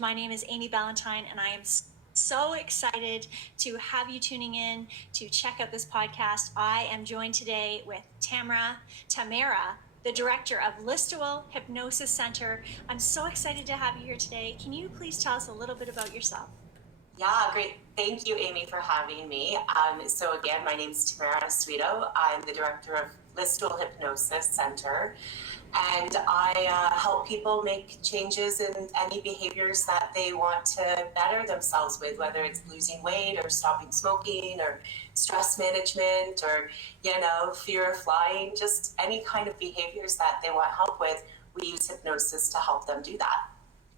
My name is Amy Ballantyne, and I am so excited to have you tuning in to check out this podcast. I am joined today with Tamara, the director of Listowel Hypnosis Center. I'm so excited to have you here today. Can you please tell us a little bit about yourself? Yeah, great. Thank you, Amy, for having me. So again, my name is Tamara Suito. I'm the director of Listowel Hypnosis Center, and I help people make changes in any behaviors that they want to better themselves with, whether it's losing weight or stopping smoking or stress management or, fear of flying, just any kind of behaviors that they want help with. We use hypnosis to help them do that.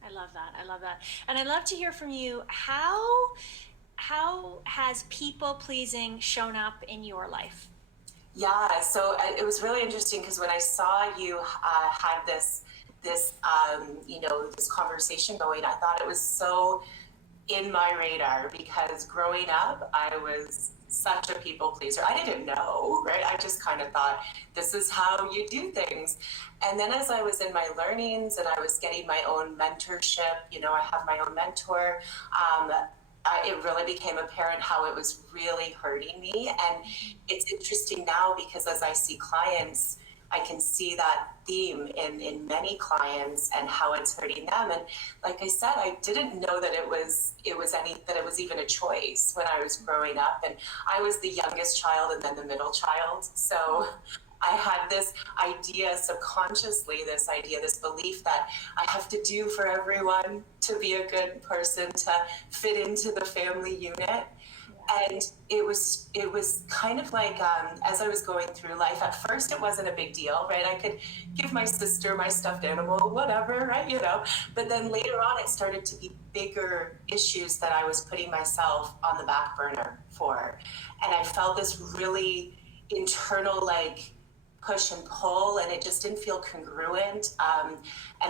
I love that. I love that. And I'd love to hear from you. How has people pleasing shown up in your life? Yeah, so it was really interesting because when I saw you had this this conversation going, I thought it was so in my radar because growing up, I was such a people pleaser. I didn't know, right? I just kind of thought this is how you do things. And then as I was in my learnings and I was getting my own mentorship, I have my own mentor. It really became apparent how it was really hurting me. And it's interesting now because as I see clients, I can see that theme in many clients and how it's hurting them. And like I said, I didn't know that it was even a choice when I was growing up. And I was the youngest child and then the middle child. So I had this idea subconsciously, this belief that I have to do for everyone to be a good person, to fit into the family unit. And it was kind of like as I was going through life, at first it wasn't a big deal, right? I could give my sister my stuffed animal, whatever, right? But then later on, it started to be bigger issues that I was putting myself on the back burner for. And I felt this really internal, push and pull, and it just didn't feel congruent. And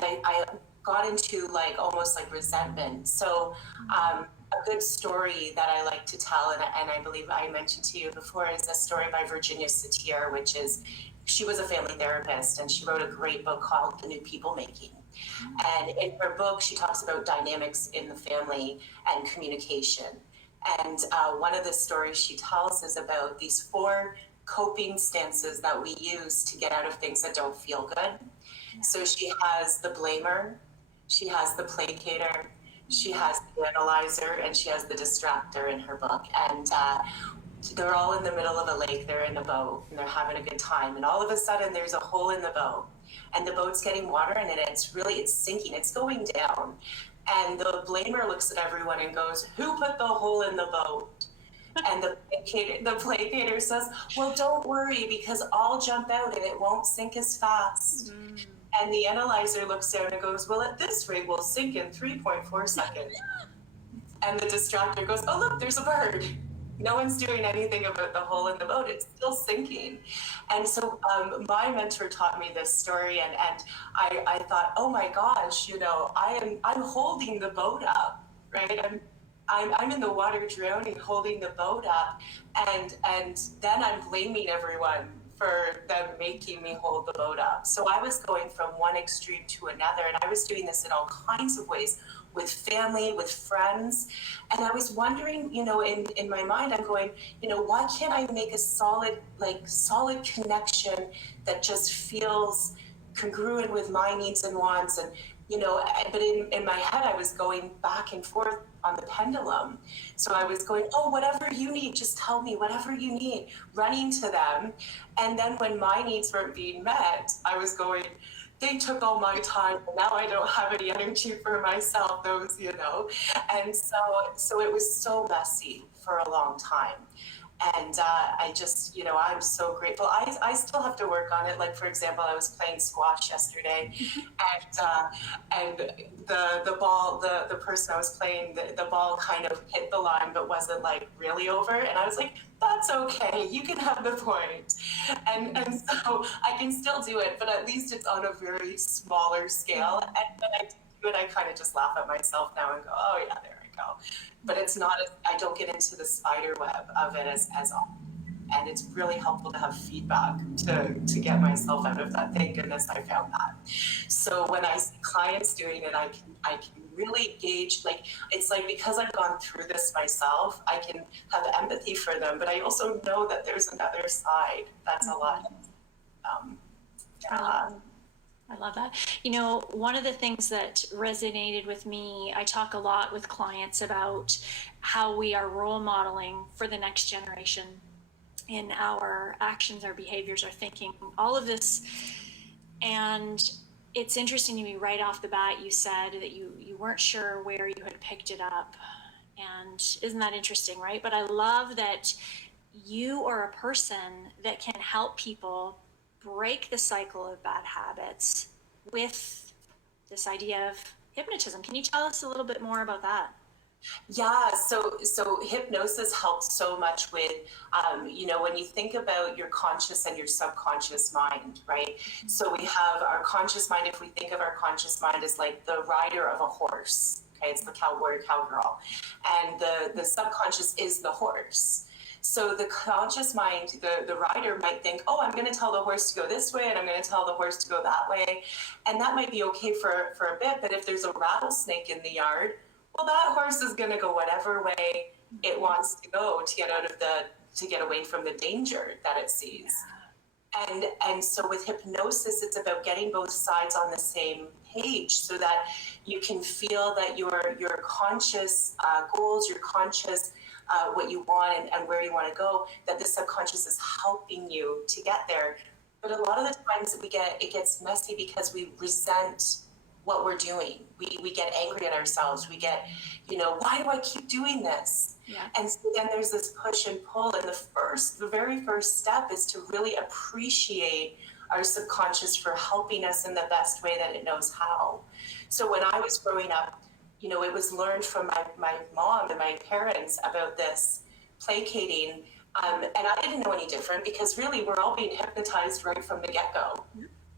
I got into almost resentment. So a good story that I like to tell, and I believe I mentioned to you before, is a story by Virginia Satir, she was a family therapist, and she wrote a great book called The New People Making. And in her book, she talks about dynamics in the family and communication. And one of the stories she tells is about these 4 coping stances that we use to get out of things that don't feel good. So she has the blamer, she has the placator, she has the analyzer, and she has the distractor in her book. And they're all in the middle of a lake, they're in a boat, and they're having a good time. And all of a sudden, there's a hole in the boat. And the boat's getting water in it, and it's sinking, it's going down. And the blamer looks at everyone and goes, "Who put the hole in the boat?" And the placator says, "Well, don't worry, because I'll jump out and it won't sink as fast." And the analyzer looks down and goes, "Well, at this rate, we'll sink in 3.4 seconds. And the distractor goes, "Oh, look, there's a bird." No one's doing anything about the hole in the boat. It's still sinking. And so my mentor taught me this story, and I thought, oh my gosh, I'm holding the boat up, right? I'm in the water drowning, holding the boat up, and then I'm blaming everyone for them making me hold the boat up. So I was going from one extreme to another, and I was doing this in all kinds of ways, with family, with friends. And I was wondering, in my mind, I'm going, why can't I make a solid connection that just feels congruent with my needs and wants? And but in my head, I was going back and forth on the pendulum. So I was going, oh, whatever you need, just tell me, whatever you need, running to them. And then when my needs weren't being met, I was going, they took all my time, and now I don't have any energy for myself, And so it was so messy for a long time. And I just, I'm so grateful. I still have to work on it. Like, for example, I was playing squash yesterday, and the ball, the person I was playing, the ball kind of hit the line, but wasn't really over. And I was like, that's okay, you can have the point. And so I can still do it, but at least it's on a very smaller scale. And when I do it, I kind of just laugh at myself now and go, oh yeah, there I go. But it's not, I don't get into the spider web of it as often. And it's really helpful to have feedback to get myself out of that. Thank goodness I found that. So when I see clients doing it, I can really gauge, like, it's like, because I've gone through this myself, I can have empathy for them, but I also know that there's another side that's a lot. Yeah. I love that. You know, one of the things that resonated with me, I talk a lot with clients about how we are role modeling for the next generation in our actions, our behaviors, our thinking, all of this. And it's interesting to me, right off the bat, you said that you weren't sure where you had picked it up. And isn't that interesting, right? But I love that you are a person that can help people break the cycle of bad habits with this idea of hypnotism. Can you tell us a little bit more about that? Yeah, so hypnosis helps so much with, when you think about your conscious and your subconscious mind, right? So we have our conscious mind. If we think of our conscious mind as like the rider of a horse, okay, it's the cowboy or cowgirl, and the subconscious is the horse. So the conscious mind, the rider might think, oh, I'm going to tell the horse to go this way, and I'm going to tell the horse to go that way, and that might be okay for a bit. But if there's a rattlesnake in the yard, well, that horse is going to go whatever way it wants to go to get away from the danger that it sees. And so with hypnosis, it's about getting both sides on the same page so that you can feel that your conscious goals, your conscious what you want and where you want to go, that the subconscious is helping you to get there. But a lot of the times it gets messy because we resent what we're doing. We get angry at ourselves. We get, why do I keep doing this? Yeah. And so then there's this push and pull. And the very first step is to really appreciate our subconscious for helping us in the best way that it knows how. So when I was growing up, it was learned from my mom and my parents about this placating. And I didn't know any different because really we're all being hypnotized right from the get-go.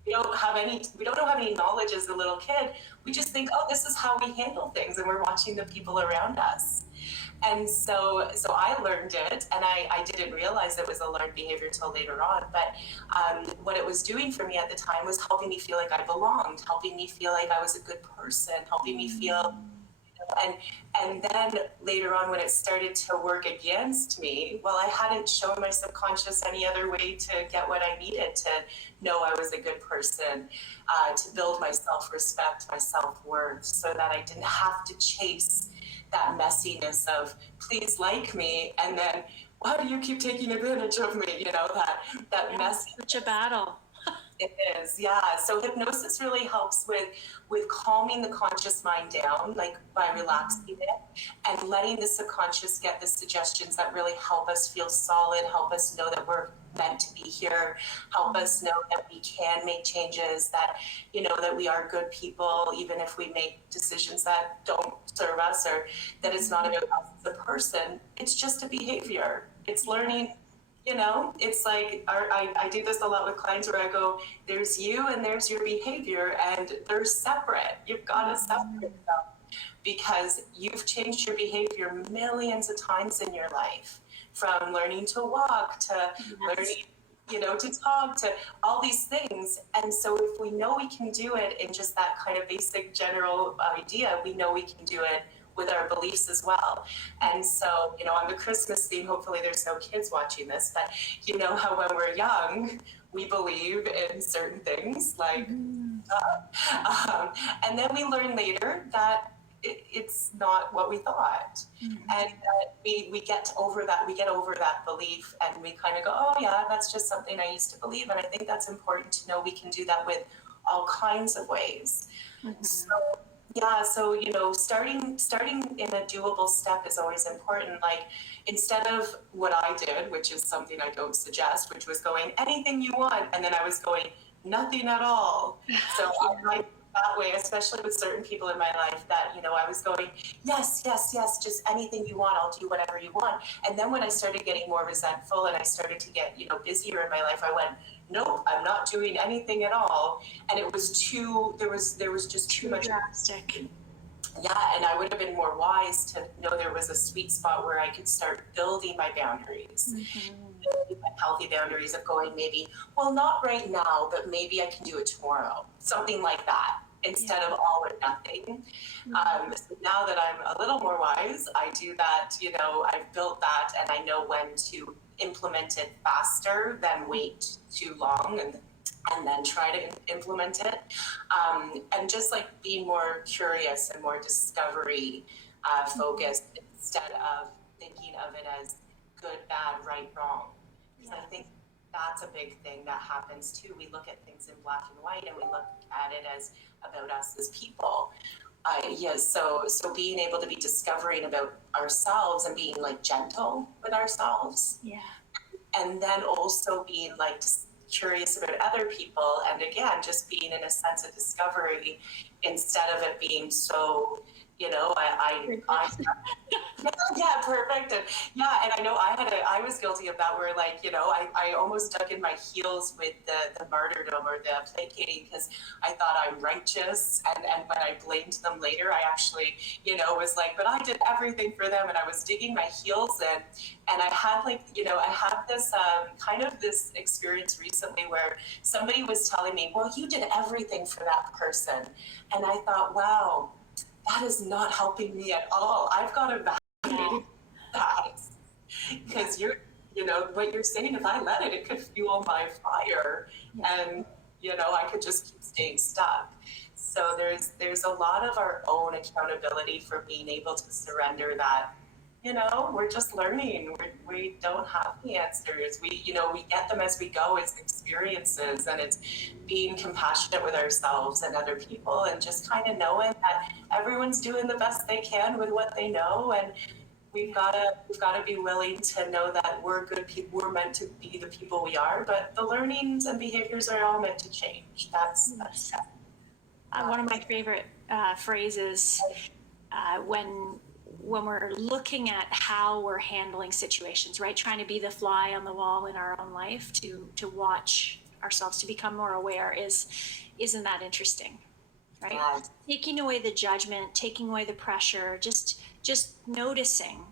We don't have any knowledge as a little kid. We just think, oh, this is how we handle things, and we're watching the people around us. And so I learned it, and I didn't realize it was a learned behavior until later on. But what it was doing for me at the time was helping me feel like I belonged, helping me feel like I was a good person, helping me feel. And then later on, when it started to work against me, well, I hadn't shown my subconscious any other way to get what I needed to know I was a good person, to build my self-respect, my self-worth, so that I didn't have to chase that messiness of please like me, and then why do you keep taking advantage of me? That mess. Such a battle. It is, yeah. So hypnosis really helps with calming the conscious mind down, like by relaxing it and letting the subconscious get the suggestions that really help us feel solid, help us know that we're meant to be here, help us know that we can make changes, that that we are good people, even if we make decisions that don't serve us, or that it's not about us as a person. It's just a behavior. It's learning. It's like I do this a lot with clients where I go, there's you and there's your behavior, and they're separate. You've got to separate them because you've changed your behavior millions of times in your life, from learning to walk to learning, to talk, to all these things. And so if we know we can do it in just that kind of basic general idea, we know we can do it with our beliefs as well. And so, on the Christmas theme, hopefully there's no kids watching this, but how when we're young, we believe in certain things, like, and then we learn later that it's not what we thought. And we get over that belief, and we kind of go, oh yeah, that's just something I used to believe. And I think that's important to know we can do that with all kinds of ways. So starting in a doable step is always important. Like, instead of what I did, which is something I don't suggest, which was going anything you want, and then I was going nothing at all. So I like that way, especially with certain people in my life, that I was going yes, just anything you want, I'll do whatever you want. And then when I started getting more resentful and I started to get busier in my life, I went, nope, I'm not doing anything at all. And it was there was just too much drastic. Yeah, and I would have been more wise to know there was a sweet spot where I could start building my boundaries, building my healthy boundaries of going, maybe, well, not right now, but maybe I can do it tomorrow, something like that. instead of all or nothing. So now that I'm a little more wise, I do that, I've built that, and I know when to implement it faster than wait too long and then try to implement it. And just like being more curious and more discovery focused instead of thinking of it as good, bad, right, wrong. Because I think that's a big thing that happens too. We look at things in black and white, and we look at it as about us as people. So being able to be discovering about ourselves and being like gentle with ourselves. Yeah. And then also being like curious about other people, and again, just being in a sense of discovery instead of it being so, perfect. And I know I was guilty of that, where like, I almost dug in my heels with the martyrdom or the placating, because I thought I'm righteous. And when I blamed them later, I actually, was like, but I did everything for them, and I was digging my heels in. And I had like, I had this kind of this experience recently where somebody was telling me, well, you did everything for that person. And I thought, wow, that is not helping me at all. I've got to validate that, because what you're saying, if I let it, it could fuel my fire, and I could just keep staying stuck. So there's a lot of our own accountability for being able to surrender that. We're just learning. We don't have the answers. We get them as we go. It's experiences, and it's being compassionate with ourselves and other people, and just kind of knowing that everyone's doing the best they can with what they know, and we've got to be willing to know that we're good people. We're meant to be the people we are, but the learnings and behaviors are all meant to change. That's one of my favorite phrases when we're looking at how we're handling situations, right? Trying to be the fly on the wall in our own life, to watch ourselves, to become more aware isn't that interesting, right? Yeah. Taking away the judgment, taking away the pressure, just noticing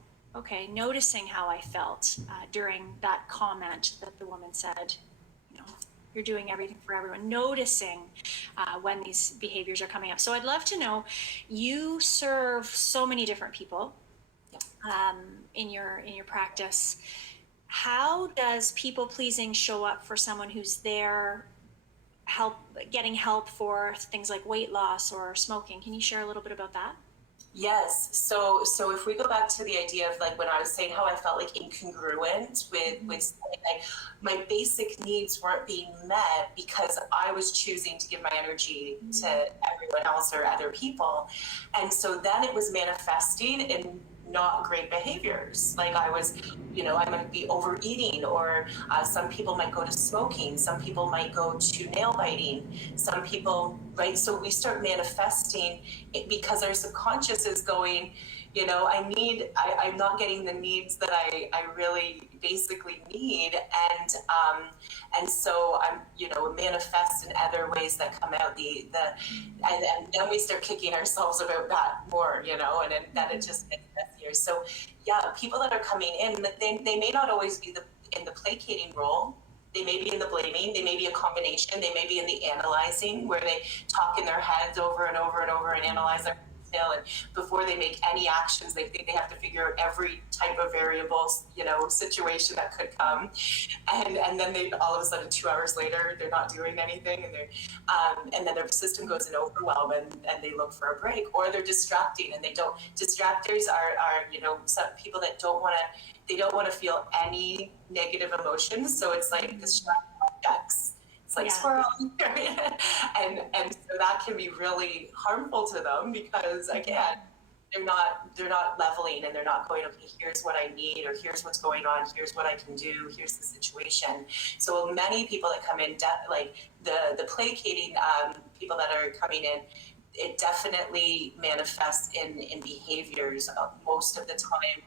how I felt during that comment that the woman said, you're doing everything for everyone, noticing when these behaviors are coming up. So I'd love to know, you serve so many different people in your practice. How does people pleasing show up for someone who's there getting help for things like weight loss or smoking? Can you share a little bit about that? Yes. So if we go back to the idea of like when I was saying how I felt like incongruent with like my basic needs weren't being met because I was choosing to give my energy to everyone else or other people. And so then it was manifesting in not great behaviors. Like I was, I might be overeating, or some people might go to smoking. Some people might go to nail biting. Some people, right? So we start manifesting it because our subconscious is going, I'm not getting the needs that I really basically need. And so I'm, manifest in other ways that come out and then we start kicking ourselves about that more, and then it just gets messier. So yeah, people that are coming in, they may not always be in the placating role. They may be in the blaming, they may be a combination, they may be in the analyzing, where they talk in their heads over and over and over and analyze their detail, and before they make any actions, they think they have to figure out every type of variable, situation that could come, and then they all of a sudden 2 hours later they're not doing anything, and then their system goes in overwhelm, and they look for a break, or they're distracting, and distractors are some people that don't want to feel any negative emotions, so it's like distract objects. It's like squirrel, and so that can be really harmful to them, because again, they're not leveling, and they're not going, okay, here's what I need, or here's what's going on, here's what I can do, here's the situation. So many people that come in, like the placating people that are coming in, it definitely manifests in behaviors most of the time,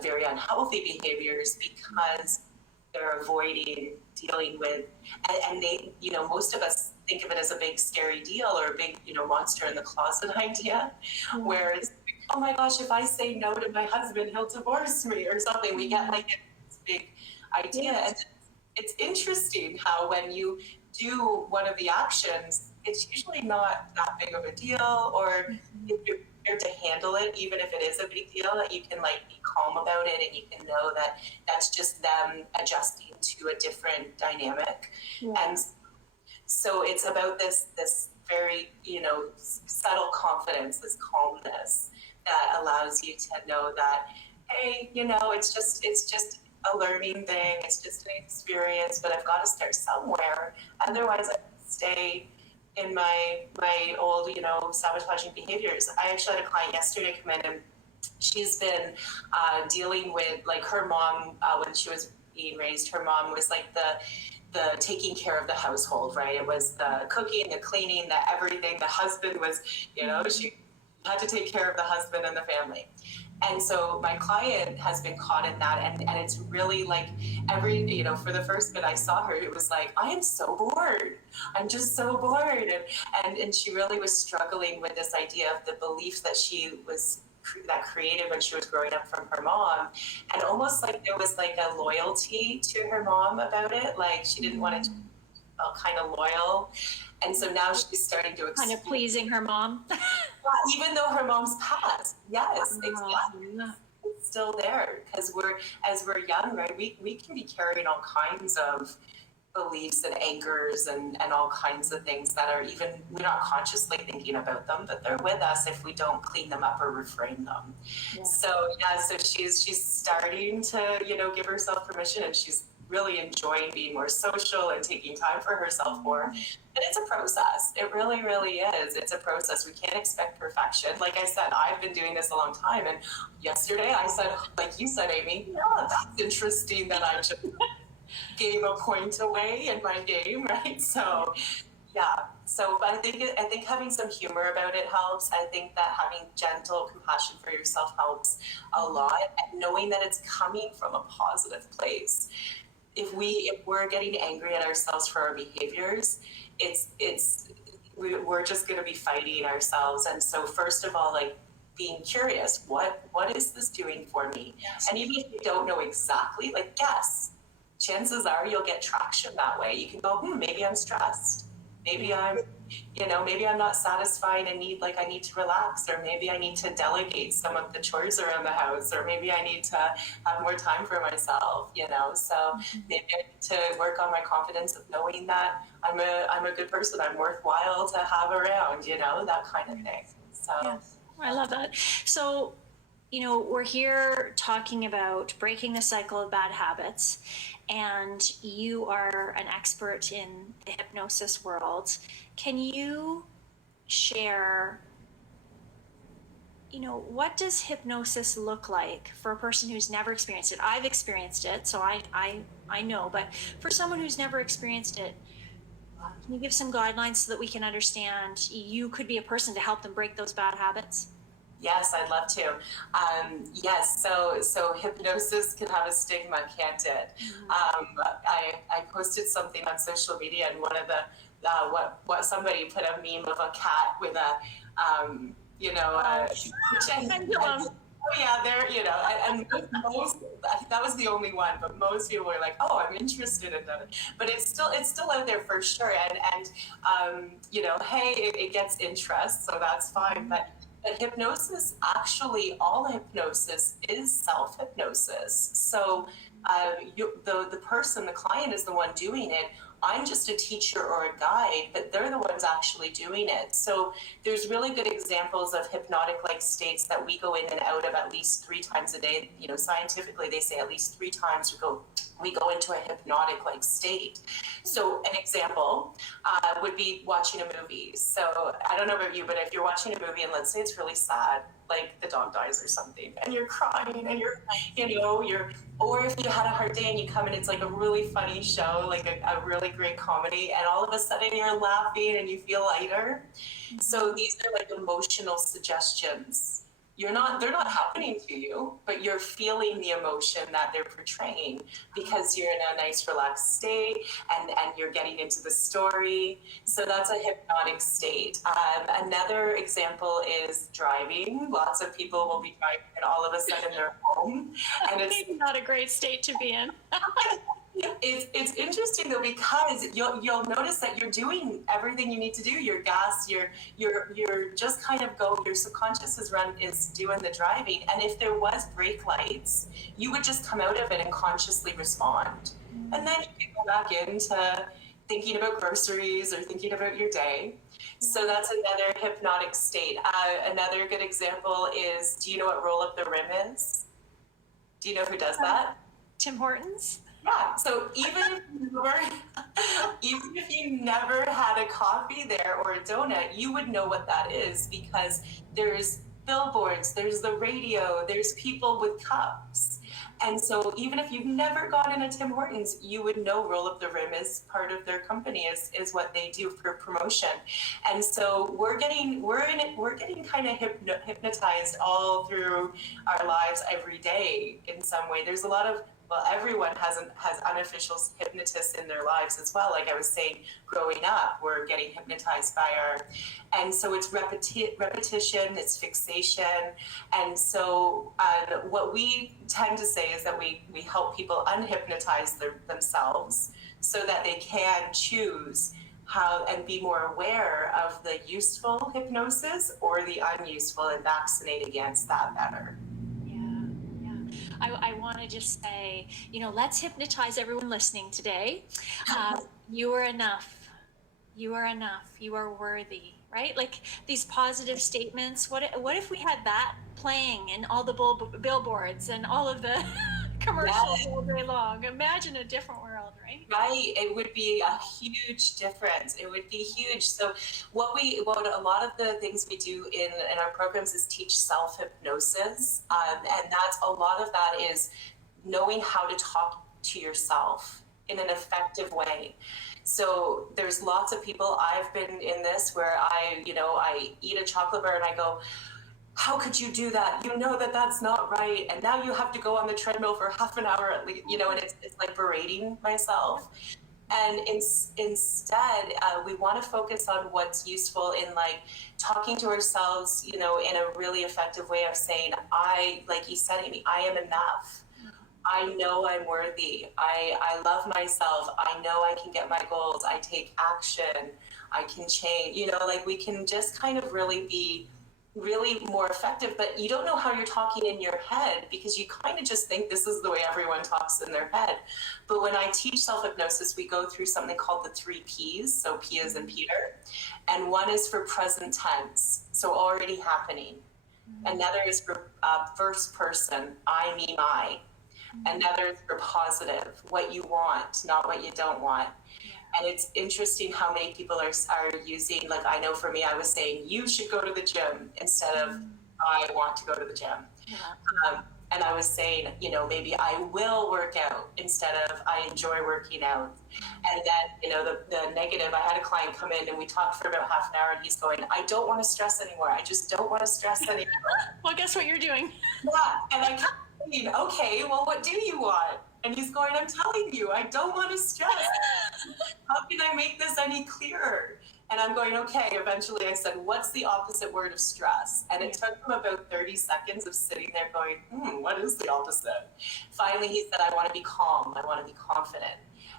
very unhealthy behaviors, because they're avoiding dealing with, and they, most of us think of it as a big scary deal, or a big, monster in the closet idea, whereas, oh my gosh, if I say no to my husband, he'll divorce me or something. We get like this big idea. And it's interesting how when you do one of the actions, it's usually not that big of a deal, or if you're prepared to handle it, even if it is a big deal, that you can like be calm about it and you can know that that's just them adjusting to a different dynamic. Yeah. And so it's about this very, subtle confidence, this calmness that allows you to know that, hey, it's just a learning thing, it's just an experience, but I've got to start somewhere. Otherwise, I stay in my old, sabotaging behaviors. I actually had a client yesterday come in, and she's been dealing with, like, her mom, when she was being raised, her mom was like the taking care of the household, right? It was the cooking, the cleaning, the everything. The husband was, she had to take care of the husband and the family. And so my client has been caught in that, and it's really like for the first bit I saw her, it was like, I am so bored. I'm just so bored. And she really was struggling with this idea of the beliefs that she was that created when she was growing up from her mom, and almost like there was like a loyalty to her mom about it, like she didn't want to kind of loyal. And so now she's starting to kind of pleasing her mom. Even though her mom's passed. Yes, exactly. It's still there, because as we're young, right, we can be carrying all kinds of beliefs and anchors and all kinds of things that are, even we're not consciously thinking about them, but they're with us if we don't clean them up or reframe them. Yeah. So she's starting to give herself permission, and she's really enjoying being more social and taking time for herself more. But it's a process. It really, really is. It's a process. We can't expect perfection. Like I said, I've been doing this a long time, and yesterday I said, like you said, Amy, yeah, that's interesting that I just gave a point away in my game, right? So, yeah. So, but I think having some humor about it helps. I think that having gentle compassion for yourself helps a lot, and knowing that it's coming from a positive place. If we're getting angry at ourselves for our behaviors, we're just going to be fighting ourselves. And so, first of all, like, being curious, what is this doing for me? Yes. And even if you don't know exactly, like, guess. Chances are you'll get traction that way. You can go, maybe I'm stressed. Maybe maybe I'm not satisfied and I need to relax, or maybe I need to delegate some of the chores around the house, or maybe I need to have more time for myself, So maybe I need to work on my confidence of knowing that I'm a good person. I'm worthwhile to have around, that kind of thing. So yes. I love that. So, we're here talking about breaking the cycle of bad habits, and you are an expert in the hypnosis world. Can you share, what does hypnosis look like for a person who's never experienced it? I've experienced it, so I know, but for someone who's never experienced it, can you give some guidelines so that we can understand you could be a person to help them break those bad habits? Yes, I'd love to. Yes, so hypnosis can have a stigma, can't it? I posted something on social media, and one of the what somebody put a meme of a cat with a pendulum. Oh yeah, there, and most, that was the only one, but most people were like, oh, I'm interested in that. But it's still out there for sure. And hey, it gets interest, so that's fine. But hypnosis, actually, all hypnosis is self-hypnosis. So the person, the client, is the one doing it. I'm just a teacher or a guide, but they're the ones actually doing it. So there's really good examples of hypnotic-like states that we go in and out of at least 3 times a day. Scientifically, they say at least 3 times we go into a hypnotic-like state. So an example would be watching a movie. So I don't know about you, but if you're watching a movie and let's say it's really sad, like the dog dies or something, and you're crying, and or if you had a hard day and you come and it's like a really funny show, like a really great comedy, and all of a sudden you're laughing and you feel lighter. So these are like emotional suggestions. They're not happening to you, but you're feeling the emotion that they're portraying because you're in a nice relaxed state and you're getting into the story. So that's a hypnotic state. Another example is driving. Lots of people will be driving and all of a sudden they're home. And it's maybe not a great state to be in. It's interesting though, because you'll notice that you're doing everything you need to do. Your gas, you're just kind of go. Your subconscious is doing the driving, and if there was brake lights, you would just come out of it and consciously respond, and then you can go back into thinking about groceries or thinking about your day. So that's another hypnotic state. Another good example is, do you know what roll up the rim is? Do you know who does that? Tim Hortons? Yeah. So even if you never had a coffee there or a donut, you would know what that is, because there's billboards, there's the radio, there's people with cups. And so even if you've never gone in a Tim Hortons, you would know Roll Up the Rim is part of their company, is what they do for promotion. And so we're getting kind of hypnotized all through our lives every day in some way. There's a lot of, well, everyone has unofficial hypnotists in their lives as well. Like I was saying, growing up, we're getting hypnotized by and so it's repetition, it's fixation. And so what we tend to say is that we help people unhypnotize themselves so that they can choose how and be more aware of the useful hypnosis or the unuseful, and vaccinate against that better. I want to just say, let's hypnotize everyone listening today. You are enough. You are enough. You are worthy, right? Like these positive statements. What if we had that playing in all the billboards and all of the commercials all day long? Imagine a different world, right? Right. It would be a huge difference. It would be huge. So what a lot of the things we do in our programs is teach self-hypnosis. And that's a lot of that is knowing how to talk to yourself in an effective way. So there's lots of people, I've been in this where I eat a chocolate bar and I go, how could you do that? You know that that's not right. And now you have to go on the treadmill for half an hour at least, and it's like berating myself. And instead, we want to focus on what's useful in like talking to ourselves, in a really effective way of saying, like you said, Amy, I am enough. I know I'm worthy. I love myself. I know I can get my goals. I take action. I can change, like we can just kind of really be really more effective, but you don't know how you're talking in your head because you kind of just think this is the way everyone talks in their head. But when I teach self-hypnosis, we go through something called the 3 Ps. So P as in Peter. And one is for present tense, so already happening. Another is for first person, I, me, my. Another is for positive, what you want, not what you don't want. And it's interesting how many people are using, like I know for me, I was saying, you should go to the gym instead of I want to go to the gym. And I was saying, maybe I will work out instead of I enjoy working out. And then, the negative, I had a client come in and we talked for about half an hour and he's going, I don't want to stress anymore. I just don't want to stress anymore. Well, guess what you're doing? Yeah. And I kept thinking, okay, well, what do you want? And he's going, I'm telling you, I don't want to stress. How can I make this any clearer? And I'm going, okay. Eventually I said, what's the opposite word of stress? And it took him about 30 seconds of sitting there going, what is the opposite? Finally, he said, I want to be calm. I want to be confident.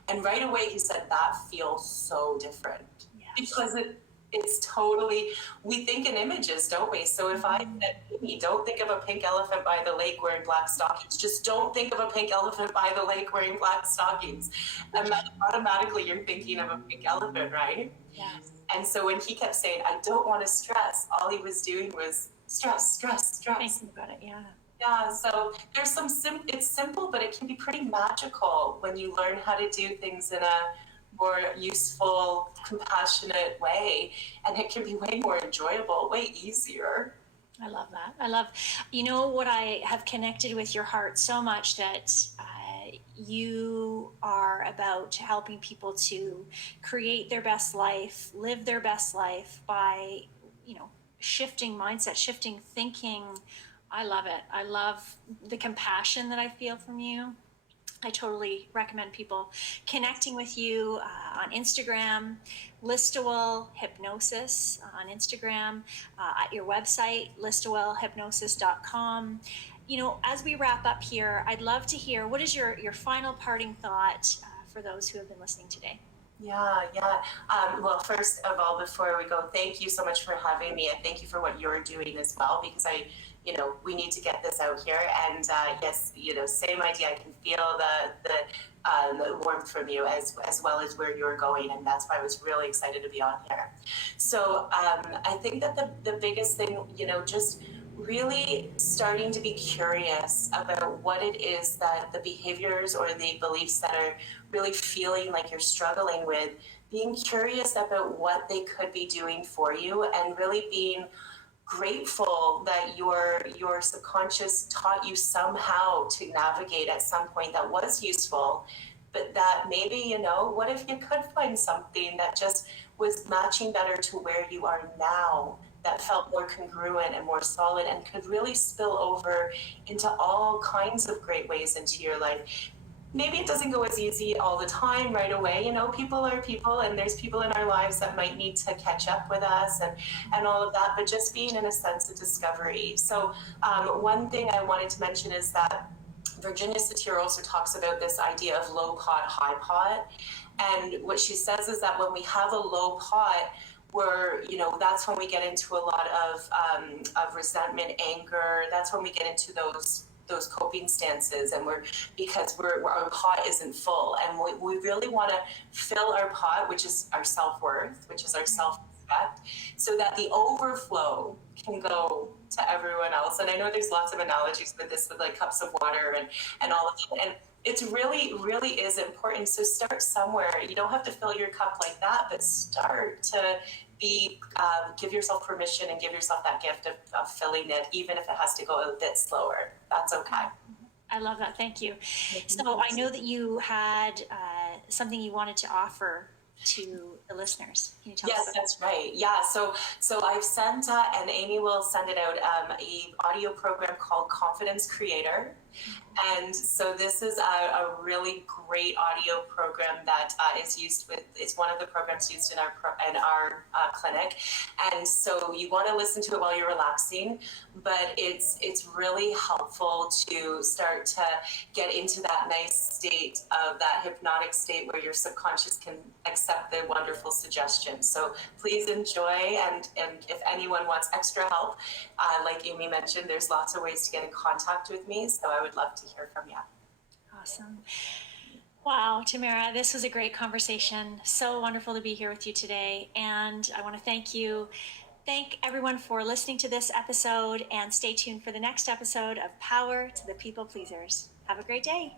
And right away he said, that feels so different. Yes. Because it's totally, we think in images, don't we? So if I said, Amy, don't think of a pink elephant by the lake wearing black stockings, just don't think of a pink elephant by the lake wearing black stockings. And automatically you're thinking of a pink elephant, right? Yes. And so when he kept saying, I don't want to stress, all he was doing was stress. Thinking about it, yeah. Yeah, so there's it's simple, but it can be pretty magical when you learn how to do things in a more useful, compassionate way, and it can be way more enjoyable, way easier. I love that. What I have connected with your heart so much that you are about helping people to create their best life, live their best life by, shifting mindset, shifting thinking. I love it. I love the compassion that I feel from you. I totally recommend people connecting with you on Instagram, Listowel Hypnosis on Instagram, at your website, listowellhypnosis.com. as we wrap up here, I'd love to hear, what is your final parting thought for those who have been listening today? Yeah. Well, first of all, before we go, thank you so much for having me, and thank you for what you're doing as well, because we need to get this out here. And yes, same idea. I can feel the warmth from you as well as where you're going, and that's why I was really excited to be on here. So I think that the biggest thing, just really starting to be curious about what it is that the behaviors or the beliefs that are really feeling like you're struggling with, being curious about what they could be doing for you, and really being grateful that your subconscious taught you somehow to navigate at some point that was useful, but that maybe, what if you could find something that just was matching better to where you are now, that felt more congruent and more solid and could really spill over into all kinds of great ways into your life. Maybe it doesn't go as easy all the time right away. People are people, and there's people in our lives that might need to catch up with us and all of that, but just being in a sense of discovery. So one thing I wanted to mention is that Virginia Satir also talks about this idea of low pot, high pot. And what she says is that when we have a low pot, that's when we get into a lot of resentment, anger. That's when we get into those coping stances, and because our pot isn't full, and we really want to fill our pot, which is our self-worth, which is our self-respect, so that the overflow can go to everyone else. And I know there's lots of analogies with this, with like cups of water and all of it, and it's really, really is important. So start somewhere. You don't have to fill your cup like that, but start to give yourself permission and give yourself that gift of filling it, even if it has to go a bit slower. That's okay. I love that. Thank you. So I know that you had something you wanted to offer to the listeners. Can you tell us about that? That's right. Yeah. So I've sent, and Amy will send it out, a audio program called Confidence Creator. And so this is a really great audio program that it's one of the programs used in our clinic. And so you want to listen to it while you're relaxing, but it's really helpful to start to get into that nice state of that hypnotic state where your subconscious can accept the wonderful suggestions. So please enjoy, and if anyone wants extra help, like Amy mentioned, there's lots of ways to get in contact with me. So I would love to hear from you. Awesome. Wow, Tamara, this was a great conversation. So wonderful to be here with you today. And I want to thank everyone for listening to this episode, and stay tuned for the next episode of Power to the People Pleasers. Have a great day.